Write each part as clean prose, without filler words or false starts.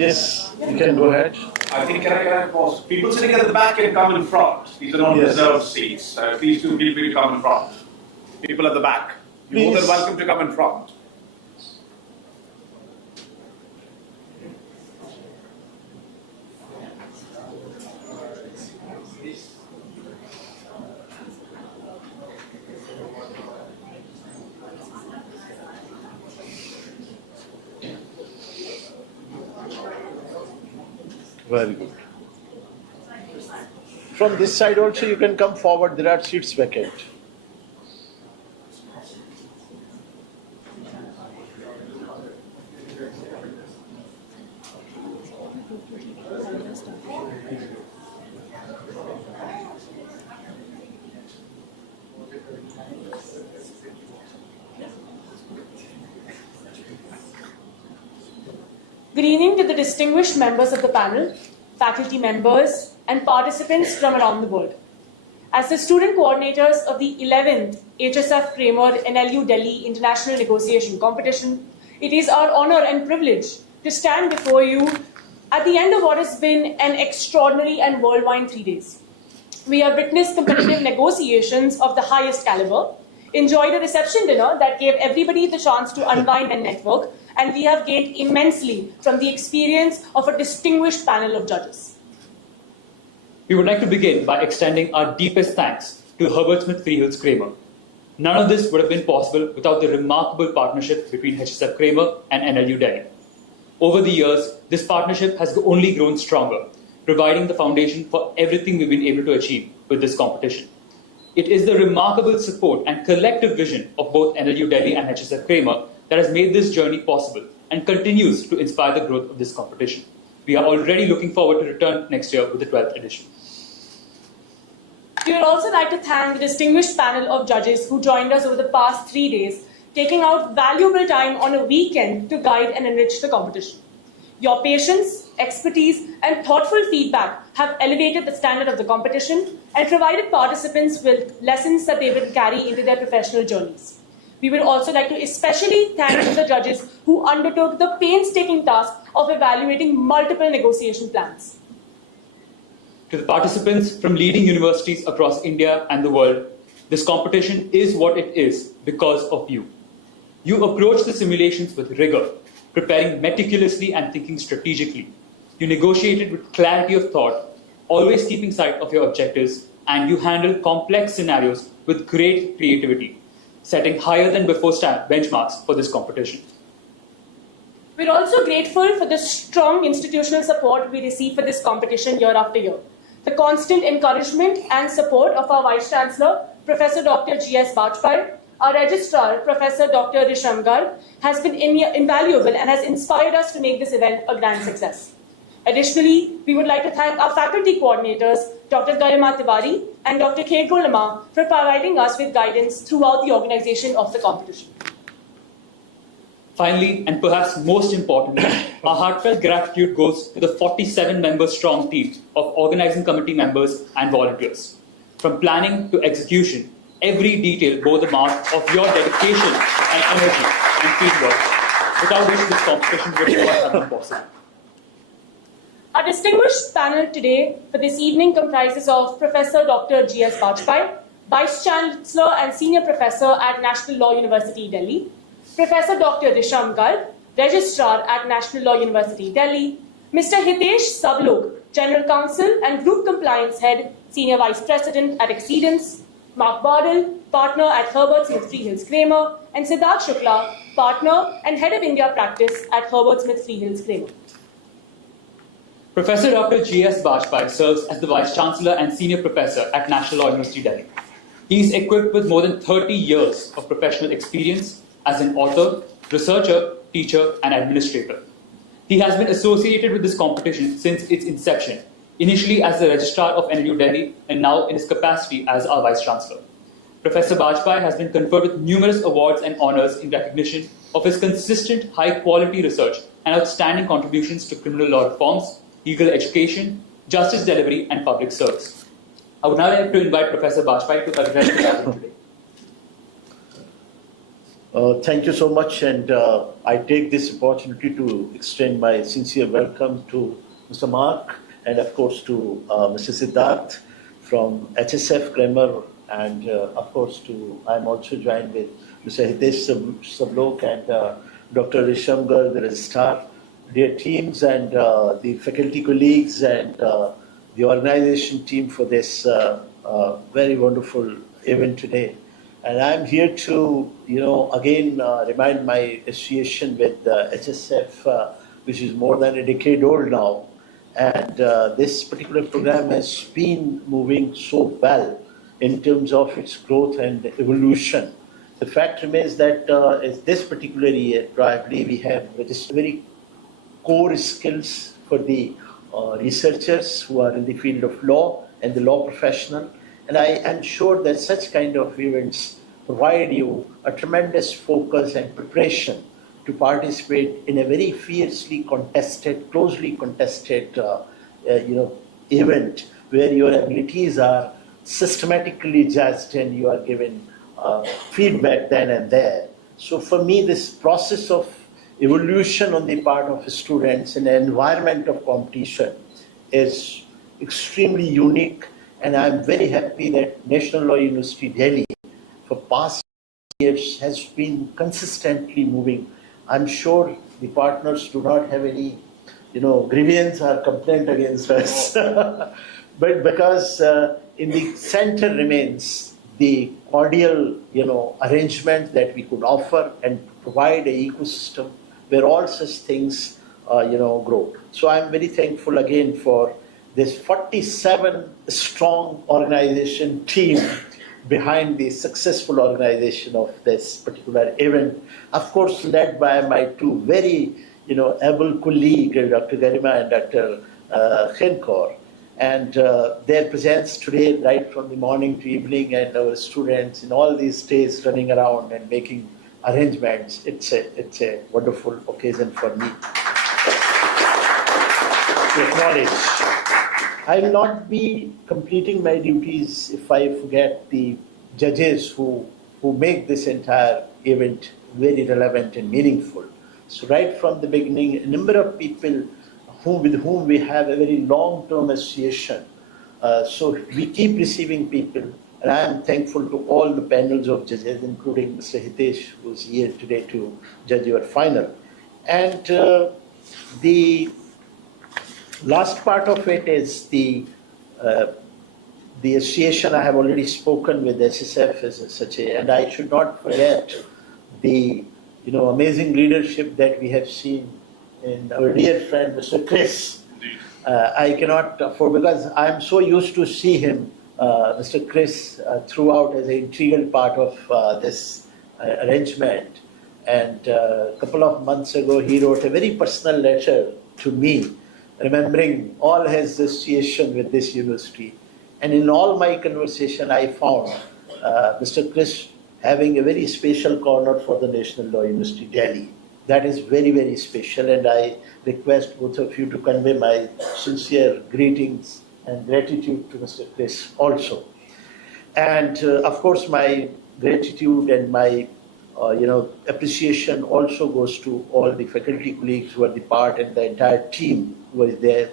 Yes, you can go ahead. I think can I pause? People sitting at the back can come in front. These are not reserved seats. Please do feel free to come in front. People at the back, you're more than welcome to come in front. Very good. From this side also you can come forward, there are seats vacant. Good evening to the distinguished members of the panel, faculty members, and participants from around the world. As the student coordinators of the 11th HSF Kramer NLU Delhi International Negotiation Competition, it is our honor and privilege to stand before you at the end of what has been an extraordinary and whirlwind 3 days. We have witnessed competitive negotiations of the highest caliber, enjoyed a reception dinner that gave everybody the chance to unwind and network, and we have gained immensely from the experience of a distinguished panel of judges. We would like to begin by extending our deepest thanks to Herbert Smith Freehills Kramer. None of this would have been possible without the remarkable partnership between HSF Kramer and NLU Delhi. Over the years, this partnership has only grown stronger, providing the foundation for everything we've been able to achieve with this competition. It is the remarkable support and collective vision of both NLU Delhi and HSF Kramer that has made this journey possible and continues to inspire the growth of this competition. We are already looking forward to return next year with the 12th edition. We would also like to thank the distinguished panel of judges who joined us over the past 3 days, taking out valuable time on a weekend to guide and enrich the competition. Your patience, expertise, and thoughtful feedback have elevated the standard of the competition and provided participants with lessons that they will carry into their professional journeys. We would also like to especially thank the judges who undertook the painstaking task of evaluating multiple negotiation plans. To the participants from leading universities across India and the world, this competition is what it is because of you. You approach the simulations with rigor, preparing meticulously and thinking strategically. You negotiated with clarity of thought, always keeping sight of your objectives, and you handle complex scenarios with great creativity, setting higher than before benchmarks for this competition. We're also grateful for the strong institutional support we receive for this competition year after year. The constant encouragement and support of our Vice Chancellor, Professor Dr. G.S. Bajpai, our Registrar, Professor Dr. Risham Garg, has been invaluable and has inspired us to make this event a grand success. Additionally, we would like to thank our faculty coordinators, Dr. Garima Tiwari and Dr. Khedgo Lama, for providing us with guidance throughout the organization of the competition. Finally, and perhaps most importantly, our heartfelt gratitude goes to the 47-member strong team of organizing committee members and volunteers. From planning to execution, every detail bore the mark of your dedication and energy and teamwork, without which this competition would not have been possible. Our distinguished panel today for this evening comprises of Professor Dr. G.S. Bajpai, Vice Chancellor and Senior Professor at National Law University, Delhi, Professor Dr. Risham Garg, Registrar at National Law University, Delhi, Mr. Hitesh Sablok, General Counsel and Group Compliance Head, Senior Vice President at Exceedance, Mark Bardell, Partner at Herbert Smith Freehills Kramer, and Siddharth Shukla, Partner and Head of India Practice at Herbert Smith Freehills Kramer. Professor Dr. G.S. Bajpai serves as the Vice Chancellor and Senior Professor at National Law University, Delhi. He is equipped with more than 30 years of professional experience as an author, researcher, teacher, and administrator. He has been associated with this competition since its inception, initially as the Registrar of NLU Delhi and now in his capacity as our Vice Chancellor. Professor Bajpai has been conferred with numerous awards and honors in recognition of his consistent high-quality research and outstanding contributions to criminal law reforms, legal education, justice delivery, and public service. I would now like to invite Professor Bajpai to address the gathering today. Thank you so much, and I take this opportunity to extend my sincere welcome to Mr. Mark and, of course, to Mr. Siddharth from HSF Kramer, and of course, I'm also joined with Mr. Hitesh Sablok and Dr. Risham Garg, the registrar, their teams, and the faculty colleagues and the organization team for this very wonderful event today. And I'm here to, again remind my association with HSF, which is more than a decade old now. And this particular program has been moving so well in terms of its growth and evolution. The fact remains that this particular year, probably we have just very core skills for the researchers who are in the field of law and the law professional. And I am sure that such kind of events provide you a tremendous focus and preparation to participate in a very fiercely contested, closely contested, event where your abilities are systematically judged and you are given feedback then and there. So for me, this process of evolution on the part of students in an environment of competition is extremely unique. And I'm very happy that National Law University Delhi for past years has been consistently moving. I'm sure the partners do not have any, grievance or complaint against us. But because in the center remains the cordial, arrangement that we could offer and provide an ecosystem where all such things, grow. So I'm very thankful again for this 47 strong organization team behind the successful organization of this particular event. Of course, led by my two very, able colleagues, Dr. Garima and Dr. Khenkor. And their presence today, right from the morning to evening, and our students in all these days running around and making arrangements, it's a wonderful occasion for me to acknowledge. I will not be completing my duties if I forget the judges who make this entire event very relevant and meaningful. So right from the beginning, a number of people with whom we have a very long-term association. So we keep receiving people, and I am thankful to all the panels of judges, including Mr. Hitesh, who is here today to judge your final. And the last part of it is the association. I have already spoken with HSF as such and I should not forget the amazing leadership that we have seen in our dear friend Mr. Chris. I cannot afford, because I am so used to see him, Mr. Chris, throughout as an integral part of this arrangement. And a couple of months ago, he wrote a very personal letter to me, remembering all his association with this university. And in all my conversation, I found Mr. Chris having a very special corner for the National Law University Delhi. That is very, very special, and I request both of you to convey my sincere greetings and gratitude to Mr. Chris also. And of course, my gratitude and my appreciation also goes to all the faculty colleagues who are the part and the entire team who was there.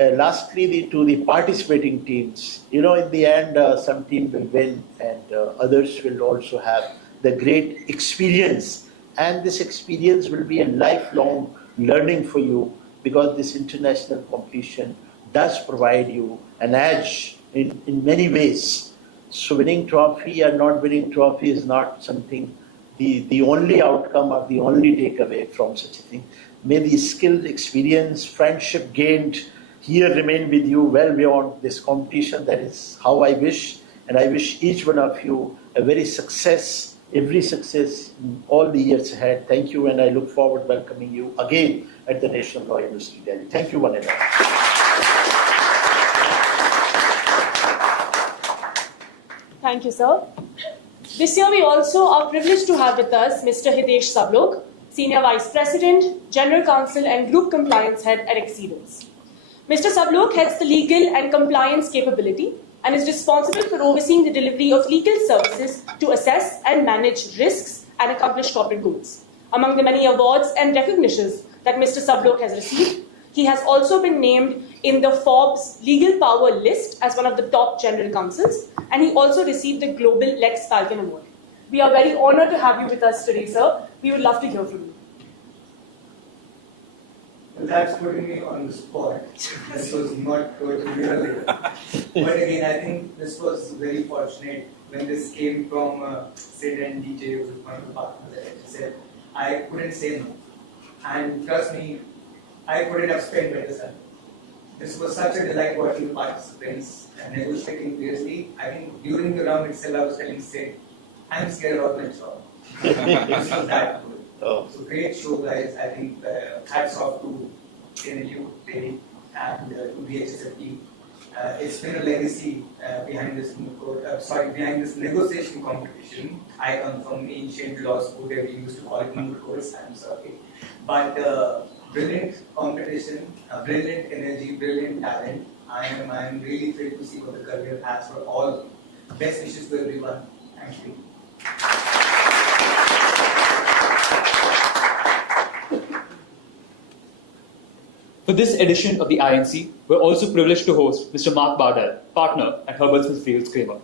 Lastly, to the participating teams, in the end, some team will win and others will also have the great experience. And this experience will be a lifelong learning for you, because this international competition does provide you an edge in many ways. So winning trophy or not winning trophy is not something, the only outcome or the only takeaway from such a thing. May the skill, experience, friendship gained here remain with you well beyond this competition. That is how I wish, and I wish each one of you a very every success in all the years ahead. Thank you, and I look forward to welcoming you again at the National Law University Delhi. Thank you, one and all. Thank you, sir. This year, we also are privileged to have with us Mr. Hitesh Sablok, Senior Vice President, General Counsel and Group Compliance Head at Exceedance. Mr. Sablok heads the legal and compliance capability and is responsible for overseeing the delivery of legal services to assess and manage risks and accomplished corporate goals. Among the many awards and recognitions that Mr. Sablok has received, he has also been named in the Forbes Legal Power list as one of the top general counsels, and he also received the Global Lex Falcon Award. We are very honored to have you with us today, sir. We would love to hear from you. Well, that's putting me on the spot. This was not going to be earlier. But again, I think this was very fortunate when this came from Sid and DJ, who was one of the partners at HSF. I couldn't say no. And trust me, I couldn't have spent better time. This was such a delight watching the participants and negotiating fiercely. I think during the round itself, I was telling Sid, I'm scared of my job. This was that good. Oh. So great show, guys. I think hats off to NLU and to the HSF team. It's been a legacy behind this behind this negotiation competition. I come from ancient law school where we used to call it moot courts. I'm sorry, but brilliant competition, brilliant energy, brilliant talent. I'm really thrilled to see what the career has for all. Best wishes to everyone. Thank you. For this edition of the INC, we're also privileged to host Mr. Mark Bardell, partner at Herbert Smith Kramer.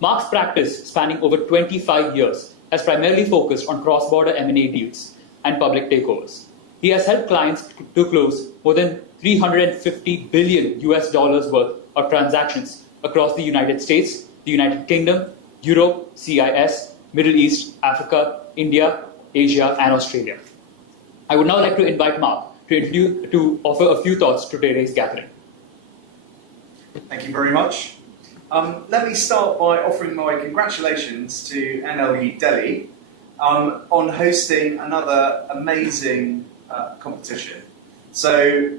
Mark's practice, spanning over 25 years, has primarily focused on cross-border M&A deals and public takeovers. He has helped clients to close more than $350 billion worth of transactions across the United States, the United Kingdom, Europe, CIS, Middle East, Africa, India, Asia, and Australia. I would now like to invite Mark to offer a few thoughts to today's gathering. Thank you very much. Let me start by offering my congratulations to NLU Delhi on hosting another amazing competition. So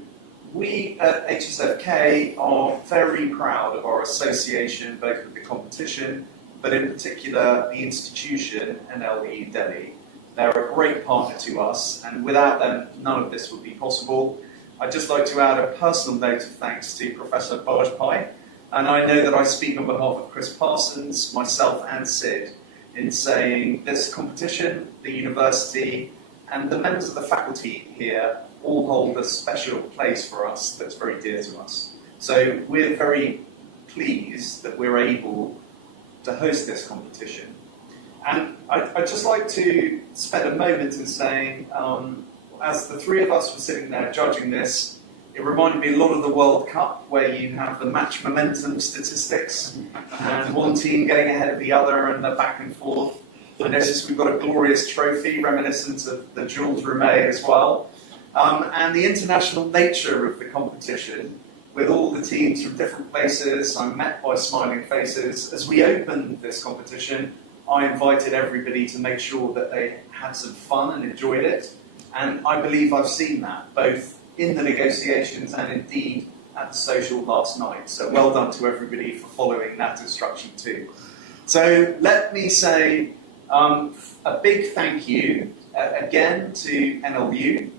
we at HSFK are very proud of our association, both with the competition, but in particular the institution, NLU Delhi. They're a great partner to us, and without them, none of this would be possible. I'd just like to add a personal note of thanks to Professor Bajpai, and I know that I speak on behalf of Chris Parsons, myself and Sid, in saying this competition, the university, and the members of the faculty here all hold a special place for us that's very dear to us. So we're very pleased that we're able to host this competition. And I'd just like to spend a moment in saying, as the three of us were sitting there judging this, it reminded me a lot of the World Cup, where you have the match momentum statistics, and one team getting ahead of the other, and the back and forth. I noticed we've got a glorious trophy, reminiscent of the Jules Rimet as well. And the international nature of the competition, with all the teams from different places, I'm met by smiling faces. As we opened this competition, I invited everybody to make sure that they had some fun and enjoyed it. And I believe I've seen that, both in the negotiations and indeed at the social last night. So well done to everybody for following that instruction too. So let me say a big thank you again to NLU.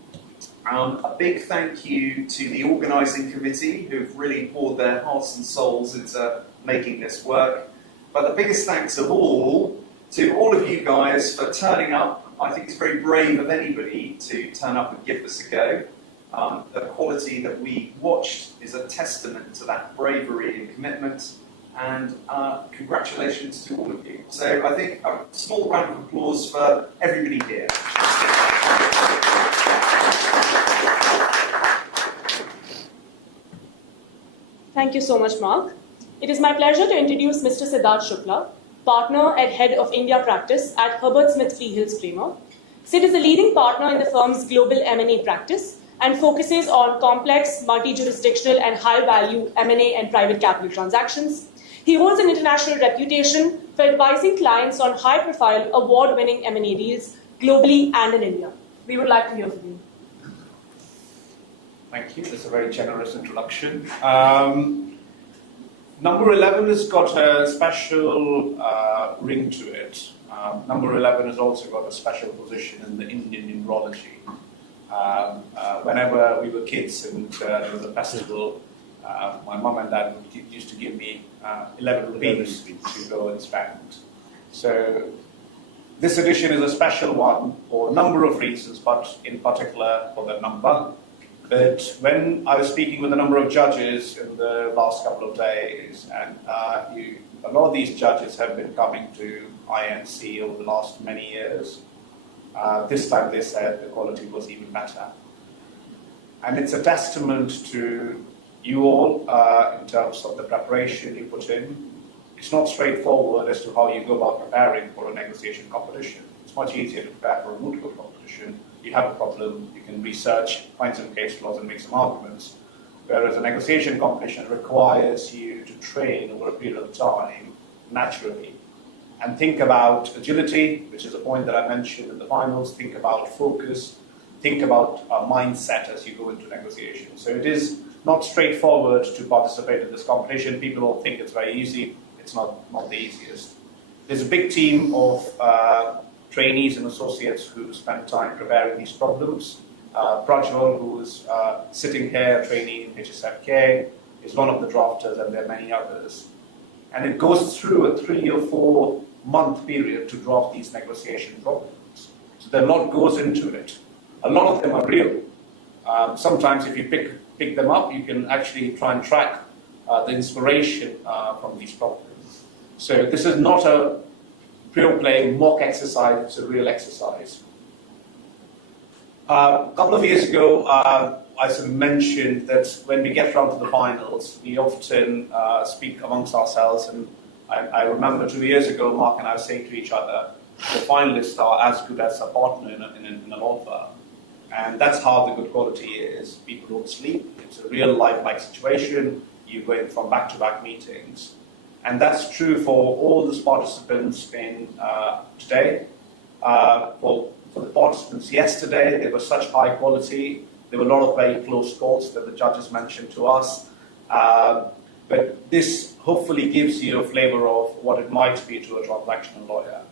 A big thank you to the organising committee, who've really poured their hearts and souls into making this work. But the biggest thanks of all to all of you guys for turning up. I think it's very brave of anybody to turn up and give this a go. The quality that we watched is a testament to that bravery and commitment. And congratulations to all of you. So I think a small round of applause for everybody here. Thank you so much, Mark. It is my pleasure to introduce Mr. Siddharth Shukla, partner and head of India practice at Herbert Smith Kramer. Sid is a leading partner in the firm's global M&A practice and focuses on complex, multi-jurisdictional and high-value M&A and private capital transactions. He holds an international reputation for advising clients on high-profile, award-winning M&A deals globally and in India. We would like to hear from you. Thank you. That's a very generous introduction. Number 11 has got a special ring to it. Number 11 has also got a special position in the Indian numerology. Whenever we were kids and there was a festival, my mum and dad used to give me 11 rupees to go and spend. So This edition is a special one for a number of reasons, but in particular for the number. But when I was speaking with a number of judges in the last couple of days, and a lot of these judges have been coming to INC over the last many years, this time they said the quality was even better. And it's a testament to you all in terms of the preparation you put in. It's not straightforward as to how you go about preparing for a negotiation competition. It's much easier to prepare for a moot court competition. You have a problem, you can research, find some case laws and make some arguments. Whereas a negotiation competition requires you to train over a period of time, naturally, and think about agility, which is a point that I mentioned in the finals, think about focus, think about mindset as you go into negotiation. So it is not straightforward to participate in this competition. People all think it's very easy. It's not the easiest. There's a big team of trainees and associates who spend time preparing these problems. Prajwal, who is sitting here training in HSFK, is one of the drafters, and there are many others. And it goes through a 3 or 4 month period to draft these negotiation problems. So a lot goes into it. A lot of them are real. Sometimes if you pick them up, you can actually try and track the inspiration from these problems. So this is not a pure play mock exercise, it's a real exercise. A couple of years ago, I sort of mentioned that when we get round to the finals, we often speak amongst ourselves, and I remember 2 years ago, Mark and I were saying to each other, the finalists are as good as a partner in a law firm. And that's how the good quality is. People don't sleep. It's a real life-like situation. You're going from back-to-back meetings. And that's true for all the participants in today. For the participants yesterday, they were such high quality. There were a lot of very close calls that the judges mentioned to us. But this hopefully gives you a flavor of what it might be to a transactional lawyer.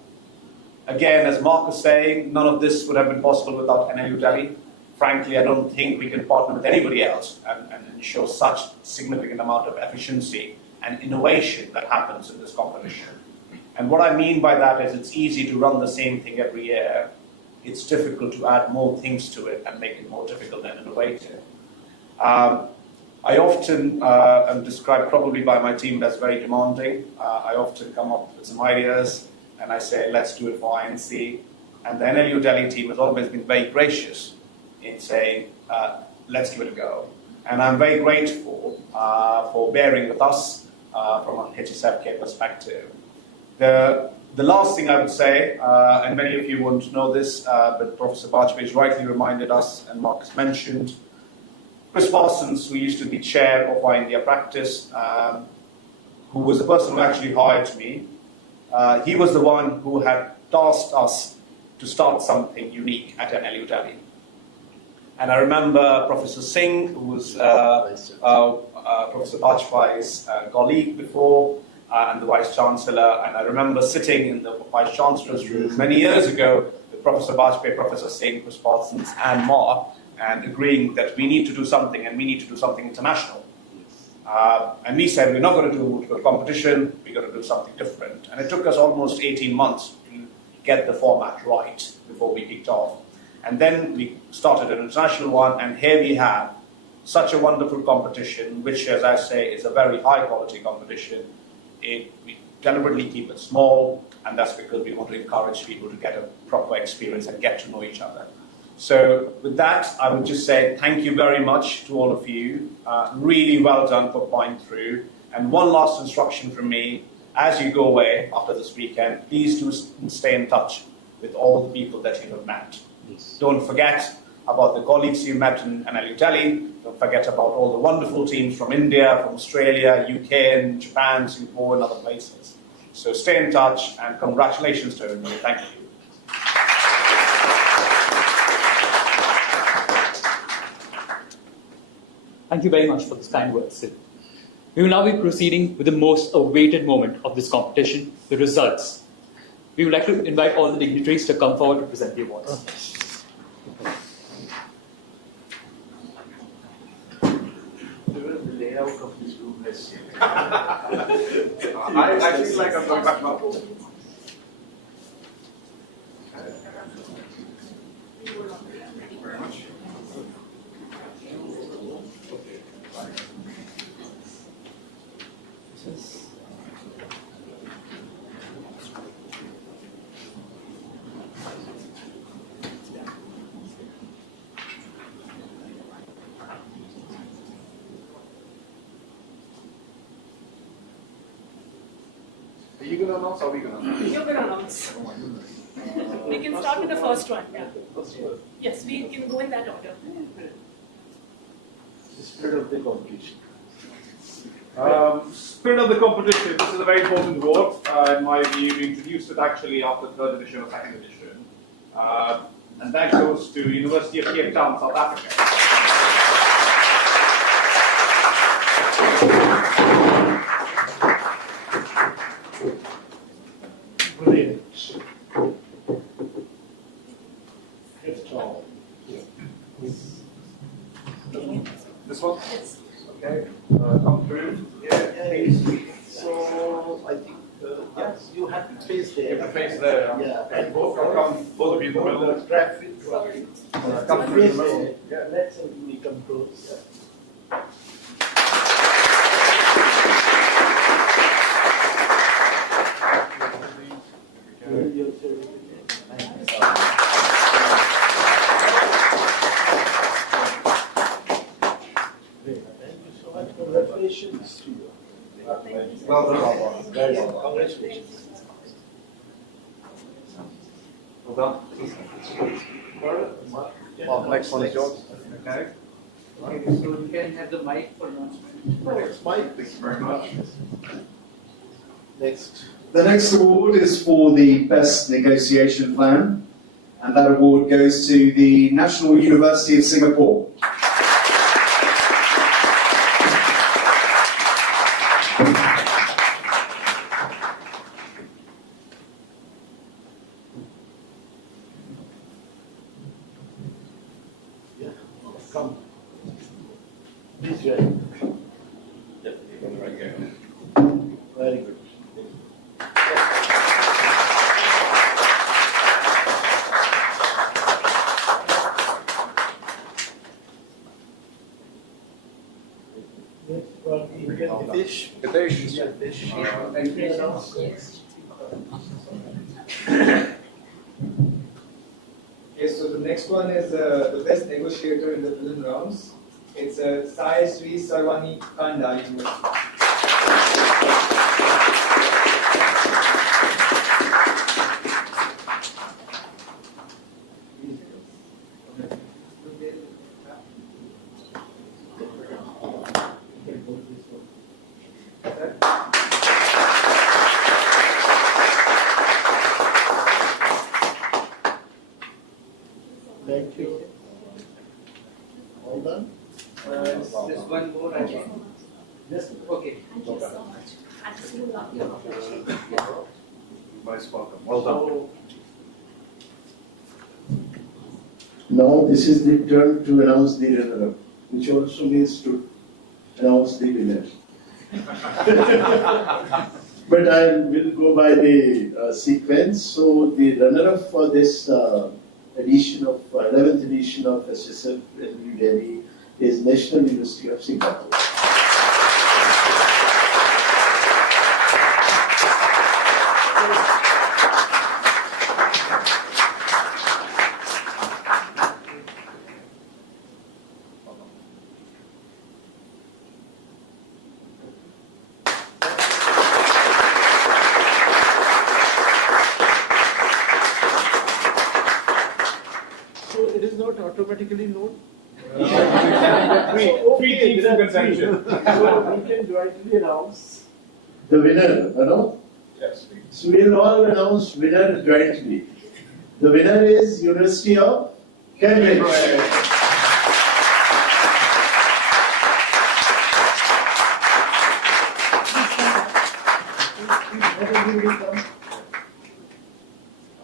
Again, as Mark was saying, none of this would have been possible without NLU Delhi. Frankly, I don't think we can partner with anybody else and ensure such significant amount of efficiency and innovation that happens in this competition. And what I mean by that is it's easy to run the same thing every year. It's difficult to add more things to it and make it more difficult and innovative. I often am described probably by my team as very demanding. I often come up with some ideas and I say, let's do it for INC. And the NLU Delhi team has always been very gracious in saying, let's give it a go. And I'm very grateful for bearing with us from a HSFK perspective. The last thing I would say, and many of you won't know this, but Professor Bajpayee rightly reminded us, and Marcus mentioned, Chris Parsons, who used to be chair of our India practice, who was the person who actually hired me, he was the one who had tasked us to start something unique at NLU Delhi. And I remember Professor Singh, who was Professor Bajpayee's colleague before, and the Vice-Chancellor, and I remember sitting in the Vice-Chancellor's room many years ago with Professor Bajpayee, Professor Singh, Chris Parsons, and Mark, and agreeing that we need to do something, and we need to do something international. And we said, we're not going to do a competition, we're going to do something different. And it took us almost 18 months to get the format right before we kicked off. And then we started an international one, and here we have such a wonderful competition, which, as I say, is a very high-quality competition. We deliberately keep it small, and that's because we want to encourage people to get a proper experience and get to know each other. So with that, I would just say thank you very much to all of you. Really well done for playing through. And one last instruction from me, as you go away after this weekend, please do stay in touch with all the people that you have met. Yes. Don't forget about the colleagues you met in NLU Delhi. Don't forget about all the wonderful teams from India, from Australia, UK, and Japan, Singapore, and other places. So stay in touch, and congratulations to everybody. Thank you. Thank you very much for this kind words, Sid. We will now be proceeding with the most awaited moment of this competition, the results. We would like to invite all the dignitaries to come forward to present the awards. The layout of this room has changed. I feel like I'm going back now. you very much. Are you going to announce or are we going to announce? You're going to announce. We can start with the first one. Yeah. Yes, we can go in that order. The spirit of the competition. Spirit of the competition. This is a very important award. In my view, we introduced it actually after third edition or second edition. And that goes to University of Cape Town, South Africa. Brilliant. Cape Town. This one? Yes. Okay. Come through. Yeah, so I think, yes, you have to face there. You have to face there. Yeah. And both of you in the middle. Traffic. Come through in the middle. Yeah, let's everybody come close. Your certificate. Thank you. Great. Thank you so much. Congratulations to you. Well done. Very well. Congratulations. Well done. Next one is yours. Okay. Okay, so you can have the mic for announcement. Next, Mike. Thank you very much. Next. The next award is for the Best Negotiation Plan, and that award goes to the National University of Singapore. Yeah. Come. Please join. Very good. Next one, we get the fish. Hitesh. Yeah, fish. Thank you. Yes, so the next one is the best negotiator in the film rounds. It's Sai Sri Sarvani Kanda University. Thank you. All done? Just one more, I think. Yes. Okay. Thank you so much. I just really love your cooperation. Most welcome. Well done. Now this is the turn to announce the runner-up, which also means to announce the winner. But I will go by the sequence. So the runner-up for this edition of 11th edition of HSF in New Delhi is National University of Singapore. So it is not automatically known. Three teams in contention. So we can jointly announce the winner, you know? Yes. So we'll all announce winner jointly. The winner is University of Cambridge.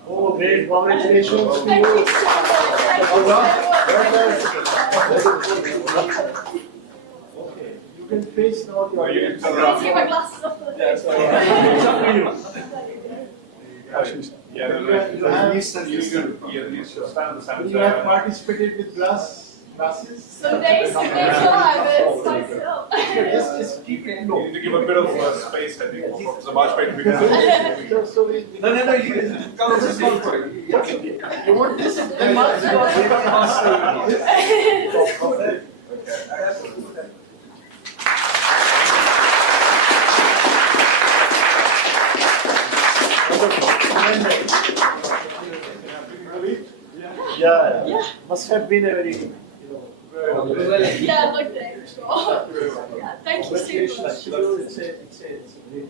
Oh, great! Congratulations to Thank you. you so much. Okay, you can face now the You can audience. Give my glasses off. It's up to you. Yeah. Yeah, no, You have- no, you have- you stand the center. You have participated with classes? Some days I haven't, myself. Just keep it You low. need to give a bit of space, I think, for Professor Bajpai to begin. So we. No, you go on to You want this? Then must Yeah, must have been a very, Yeah, look there. Yeah, thank you so much. it's a great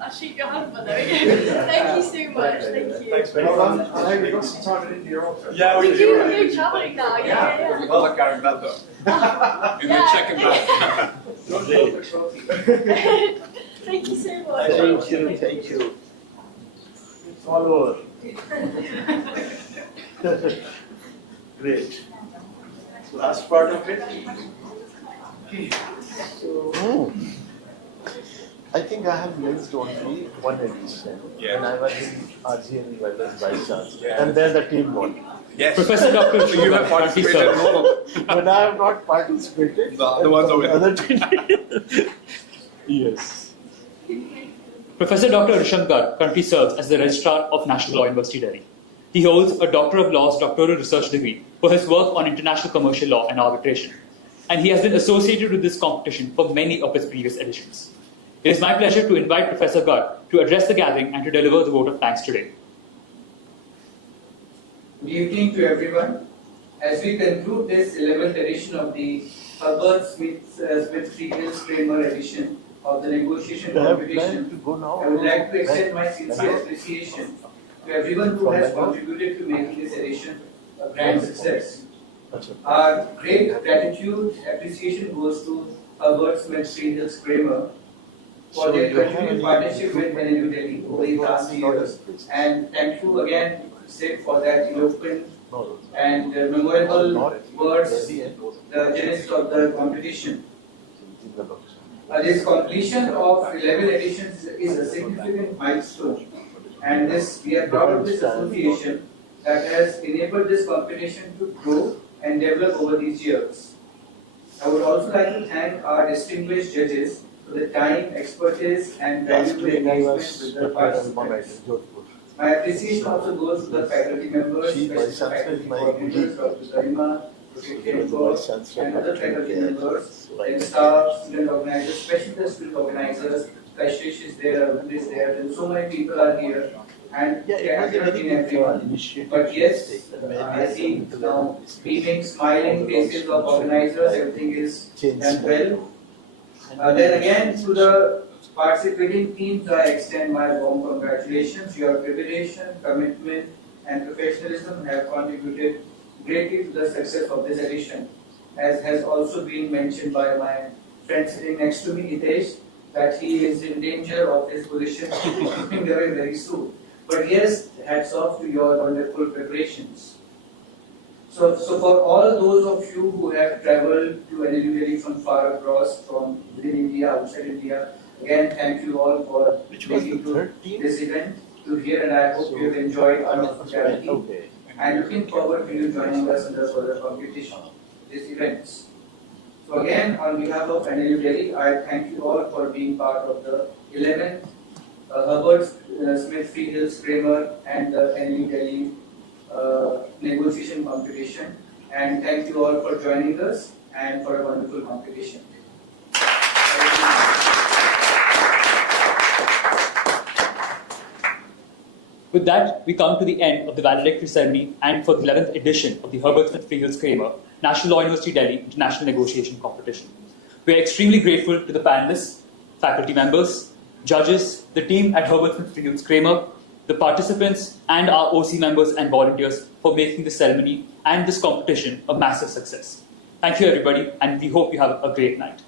I'll shake your hand, by the way. Thank you so much. Thank you. Thanks very much. I think we got some time in India also. Yeah, we do. We're traveling now. Yeah. Well, I'm carrying that though. And then check it back. Thank you so much. Thank you. It's all over. Great. Last part of it. So, I think I have missed only one edition. Yeah. When I was in RGN as vice chancellor. Yeah. And then the team won. Yes. Professor Dr. So you have participated in all of them. When I have not participated. The other ones are other team. Yes. Professor Dr. Rishabh currently serves as the Registrar of National Law University, Delhi. He holds a Doctor of Laws doctoral research degree for his work on international commercial law and arbitration, and he has been associated with this competition for many of its previous editions. It is my pleasure to invite Professor Garg to address the gathering and to deliver the vote of thanks today. Good evening to everyone. As we conclude this 11th edition of the Herbert Smith Freehills Kramer edition of the negotiation You have planned to competition, go now? I would like to extend my sincere appreciation to everyone who has contributed to making this edition a grand success. Our great gratitude, appreciation goes to Herbert Smith Freehills Kramer for their continued partnership with NLU Delhi over the past years. And thank you again, Sid, for that eloquent and memorable words, the genesis of the competition. This completion of 11 editions is a significant milestone, and we are proud of this association that has enabled this competition to grow and develop over these years. I would also like to thank our distinguished judges for the time, expertise, and valuable engagement with the participants. My appreciation also goes to the faculty members, special faculty coordinators, Dr. Karima, and other faculty members, and staff, student organizers, especially student organizers, Kashish is there, Arvind is there, and so many people are here. And Yeah, it was a very good everyone. initiative. But yes, I see now beaming, smiling faces of organizers, everything is done well. Then again, to the participating teams, I extend my warm congratulations. Your preparation, commitment, and professionalism have contributed greatly to the success of this edition. As has also been mentioned by my friend sitting next to me, Hitesh, that he is in danger of his position moving away very soon. But yes, hats off to your wonderful preparations. So for all those of you who have traveled to NLU Delhi from far across, from within India, outside India, again, thank you all for making to this event to here, and I hope you have enjoyed our hospitality. Okay. And looking forward to you joining us in the further competition, these events. So again, on behalf of NLU Delhi, I thank you all for being part of the 11th Herbert Smith Freehills Kramer and the NLU Delhi negotiation competition. And thank you all for joining us and for a wonderful competition. With that, we come to the end of the valedictory ceremony and for the 11th edition of the Herbert Smith Freehills Kramer National Law University Delhi International Negotiation Competition. We are extremely grateful to the panelists, faculty members, judges, the team at Herbert Smith Freehills Kramer, the participants, and our OC members and volunteers for making this ceremony and this competition a massive success. Thank you, everybody, and we hope you have a great night.